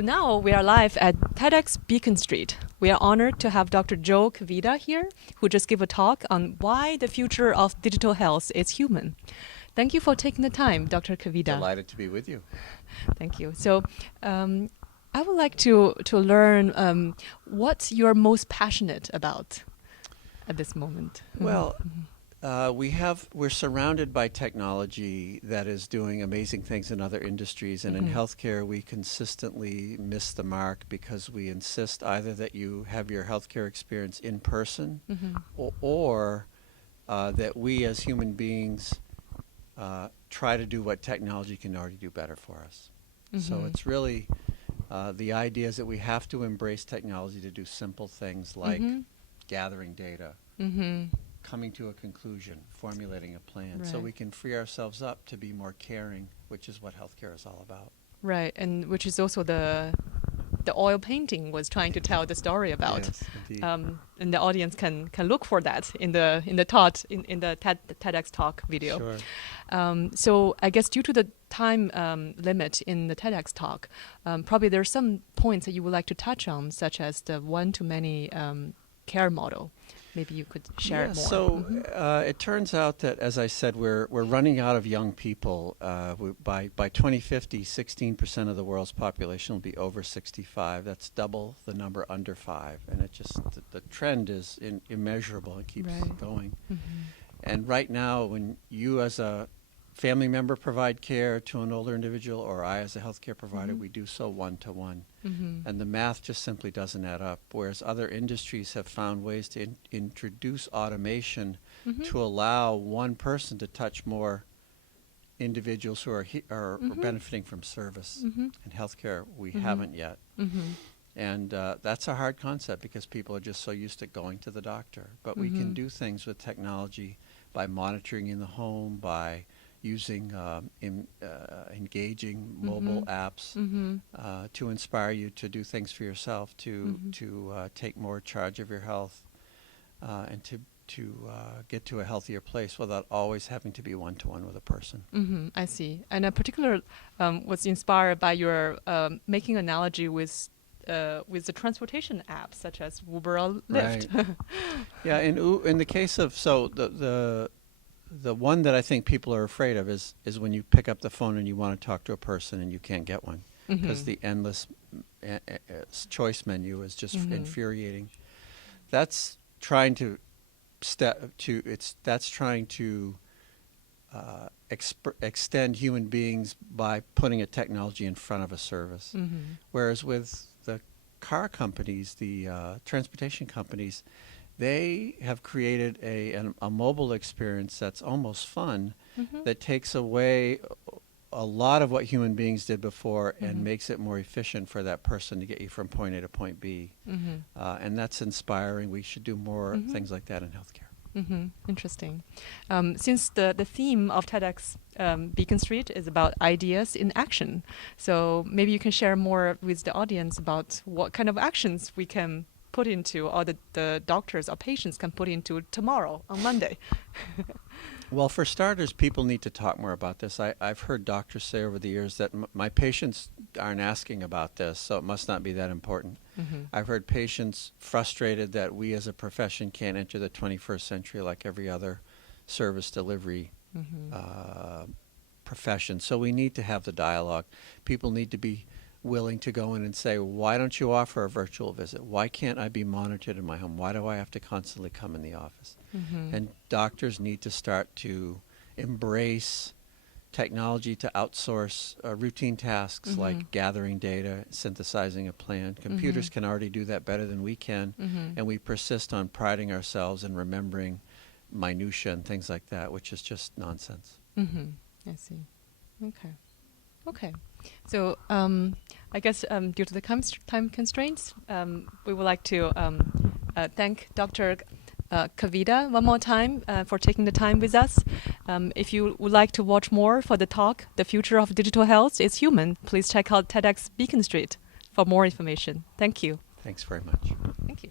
So now we are live at TEDxBeaconStreet. We are honored to have Dr. Joe Kvedar here, who just gave a talk on why the future of digital health is human. Thank you for taking the time, Dr. Kvedar. Delighted to be with you. Thank you. So I would like to learn what you're most passionate about at this moment. Well, we're surrounded by technology that is doing amazing things in other industries, and in healthcare we consistently miss the mark because we insist either that you have your healthcare experience in person or that we as human beings try to do what technology can already do better for us. So it's really the idea is that we have to embrace technology to do simple things like gathering data, coming to a conclusion, formulating a plan, so we can free ourselves up to be more caring, which is what healthcare is all about. Right, and which is also the oil painting was trying to tell the story about. Yes, indeed. And the audience can look for that in the TEDx talk video. Sure. So I guess due to the time limit in the TEDx talk, probably there are some points that you would like to touch on, such as the one-to-many care model. Maybe you could share it more. So it turns out that, as I said, we're running out of young people. By 2050, 16% of the world's population will be over 65. That's double the number under 5. And it just the trend is immeasurable. It keeps going. And right now, when you as a family member provide care to an older individual, or I as a healthcare provider, we do so one-to-one. And the math just simply doesn't add up, whereas other industries have found ways to introduce automation to allow one person to touch more individuals who are benefiting from service. In healthcare, we haven't yet. And that's a hard concept because people are just so used to going to the doctor. But we can do things with technology by monitoring in the home, by using engaging mobile apps to inspire you to do things for yourself, to take more charge of your health, and to get to a healthier place without always having to be one-to-one with a person. I see. And in particular, was inspired by your making analogy with the transportation apps such as Uber or Lyft. Right. Yeah. In the case of the one that I think people are afraid of is when you pick up the phone and you want to talk to a person and you can't get one because the endless choice menu is just infuriating. That's trying to extend human beings by putting a technology in front of a service. Whereas with the car companies, the transportation companies, they have created a mobile experience that's almost fun, that takes away a lot of what human beings did before and makes it more efficient for that person to get you from point A to point B. And that's inspiring. We should do more things like that in healthcare. Interesting. Since the theme of TEDx Beacon Street is about ideas in action, so maybe you can share more with the audience about what kind of actions we can put into, or the doctors or patients can put into tomorrow, on Monday. Well, for starters, people need to talk more about this. I've heard doctors say over the years that my patients aren't asking about this, so it must not be that important. I've heard patients frustrated that we as a profession can't enter the 21st century like every other service delivery profession. So we need to have the dialogue. People need to be willing to go in and say, why don't you offer a virtual visit? Why can't I be monitored in my home? Why do I have to constantly come in the office? And doctors need to start to embrace technology to outsource routine tasks like gathering data, synthesizing a plan. Computers can already do that better than we can, and we persist on priding ourselves and remembering minutia and things like that, which is just nonsense. I see. Okay. So I guess due to the time constraints, we would like to thank Dr. Kvedar one more time for taking the time with us. If you would like to watch more for the talk, The Future of Digital Health is Human, please check out TEDxBeaconStreet for more information. Thank you. Thanks very much. Thank you.